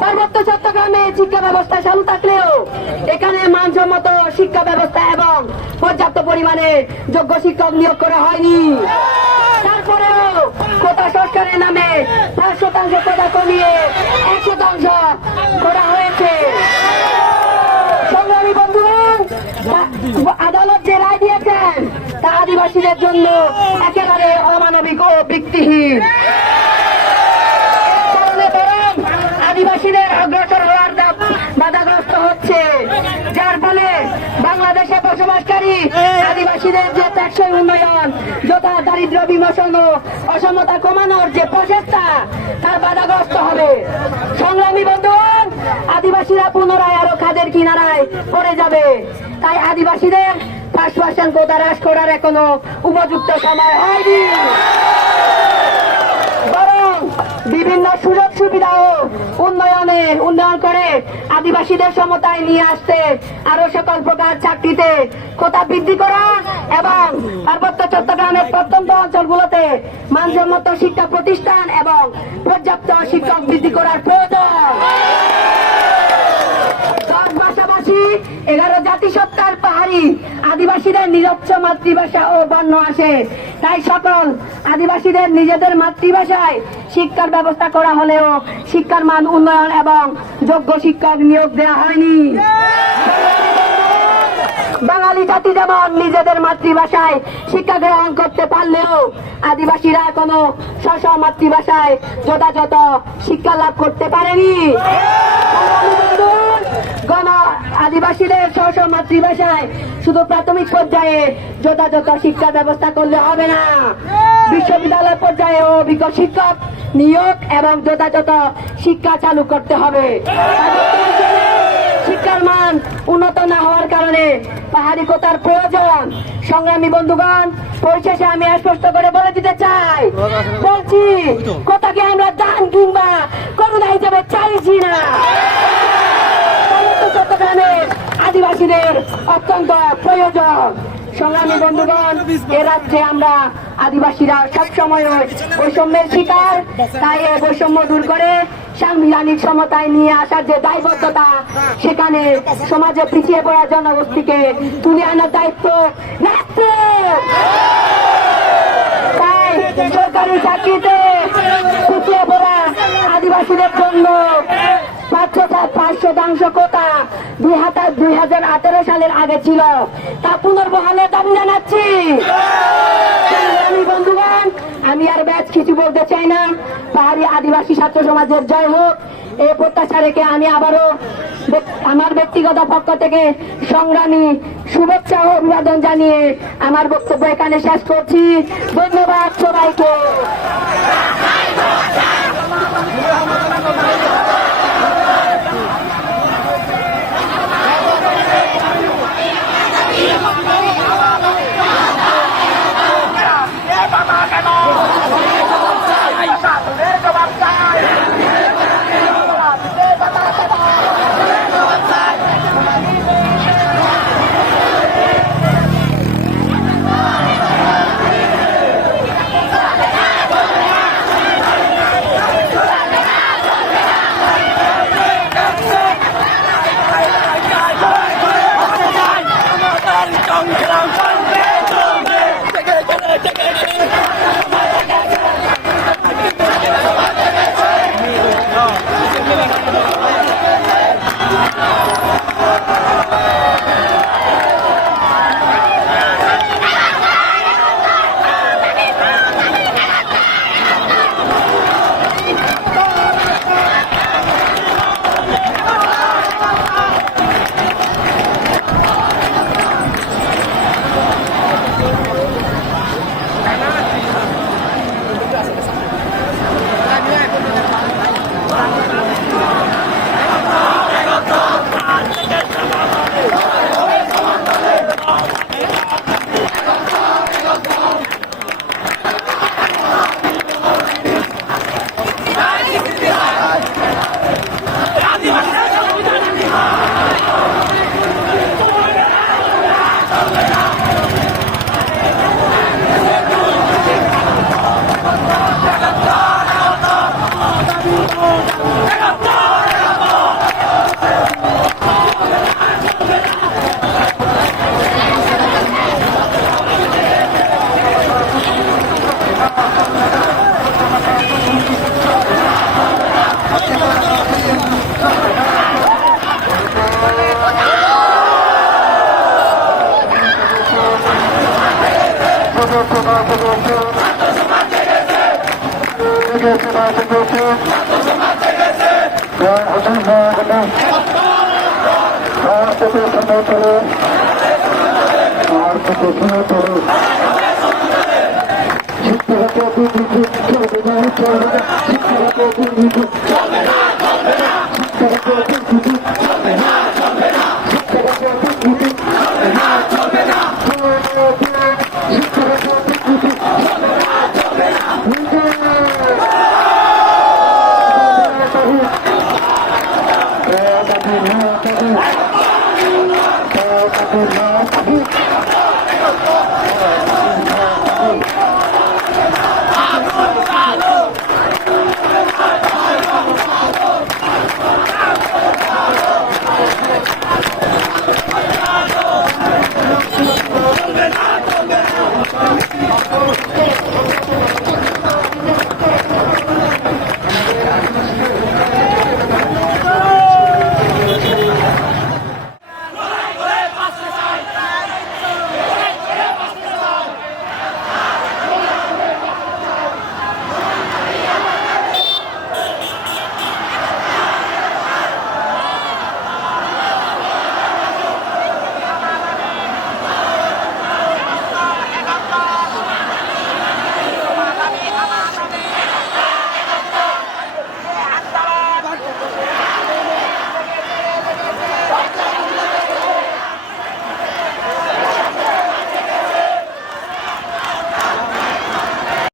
পার্বত্য চট্টগ্রামে শিক্ষা ব্যবস্থা চালু থাকলেও এখানে মানসম্মত শিক্ষা ব্যবস্থা এবং পর্যাপ্ত পরিমাণে যোগ্য শিক্ষক নিয়োগ করা হয়নি। তারপরেও কোটা সংস্কারের নামে পাঁচ শতাংশ কোটা কমিয়ে এক শতাংশ করা হয়েছে। সংগ্রামী বন্ধুগণ আদালত যে রায় দিয়েছেন, তা আদিবাসীদের জন্য একেবারে অমানবিক ও বরং আদিবাসীদের অগ্রসর হওয়ার বাধাগ্রস্ত হচ্ছে। যার ফলে বাংলাদেশে বসবাসকারী আদিবাসীদের যে টেকসই উন্নয়ন, যথা দারিদ্র বিমোচন ও অসমতা কমানোর যে প্রচেষ্টা, তার বাধাগ্রস্ত হবে। সংগ্রামী বন্ধুগণ, আদিবাসীরা পুনরায় আরও খাদের কিনারায় পড়ে যাবে। তাই আদিবাসীদের পাঁচ পার্সেন্ট কোটা হ্রাস করার এখনও উপযুক্ত সময় হয়নি। উন্নয়নে করে আদিবাসীদের সমতায় নিয়ে আসতে আরও সকল প্রকার চাকরিতে কোটা বৃদ্ধি করা এবং পার্বত্য চট্টগ্রামের প্রত্যন্ত অঞ্চলগুলোতে মানসম্মত শিক্ষা প্রতিষ্ঠান এবং পর্যাপ্ত শিক্ষক বৃদ্ধি করার প্রয়োজন। এগারো জাতিসত্তার পাহাড়ি আদিবাসীদের নিজস্ব মাতৃভাষা ও বর্ণ আসে তাই সকল আদিবাসীদের নিজেদের মাতৃভাষায় শিক্ষার ব্যবস্থা করা হলেও শিক্ষার মান উন্নয়ন এবং যোগ্য শিক্ষক নিয়োগ দেওয়া হয়নি। বাঙালি জাতি যেমন নিজেদের মাতৃভাষায় শিক্ষা গ্রহণ করতে পারলেও আদিবাসীরা এখনও স্ব মাতৃভাষায় যথাযথ শিক্ষা লাভ করতে পারেনি। গণ আদিবাসীদের স্ব মাতৃভাষায় শুধু প্রাথমিক পর্যায়ে যথাযথ শিক্ষা ব্যবস্থা করলে হবে না। বিশ্ববিদ্যালয় পর্যায়ে অভিজ্ঞ শিক্ষক নিয়োগ এবং যথাযথ শিক্ষা চালু করতে হবে। শিক্ষার মান উন্নত না হওয়ার কারণে পাহাড়ি কোতার প্রয়োজন। সংগ্রামী বন্ধুগণ, পরিশেষে আমি স্পষ্ট করে বলে দিতে চাই। বলছি, কোথাকে আমরা দান কিংবা করুণা হিসেবে চাইছি না? চট্টগ্রামের আদিবাসীদের অত্যন্ত প্রয়োজন। সংগ্রামী বন্ধুগণ, এ রাজ্যে আমরা আদিবাসীরা সবসময় বৈষম্যের শিকার। তাই এই বৈষম্য দূর করে সাংবিধানিক সমতায় নিয়ে আসার যে দায়বদ্ধতা, সেখানে সমাজে পিছিয়ে পড়া জনগোষ্ঠীকে তুলে আনার দায়িত্ব তাই সরকারি চাকরিতে পিছিয়ে পড়া আদিবাসীদের জন্য পাঁচ শতাংশ দুই হাজার দুই হাজার সালের আগে ছিল। তা জানাচ্ছি। আমি আর ব্যাচ কিছু বলতে চাই না। পাহাড়ি আদিবাসী ছাত্র সমাজের জয় হোক। এই প্রত্যাশা রেখে আমি আবারও আমার ব্যক্তিগত পক্ষ থেকে সংগ্রামী শুভেচ্ছা ও অভিবাদন জানিয়ে আমার বক্তব্য এখানে শেষ করছি। ধন্যবাদ সবাইকে। শিক্ষা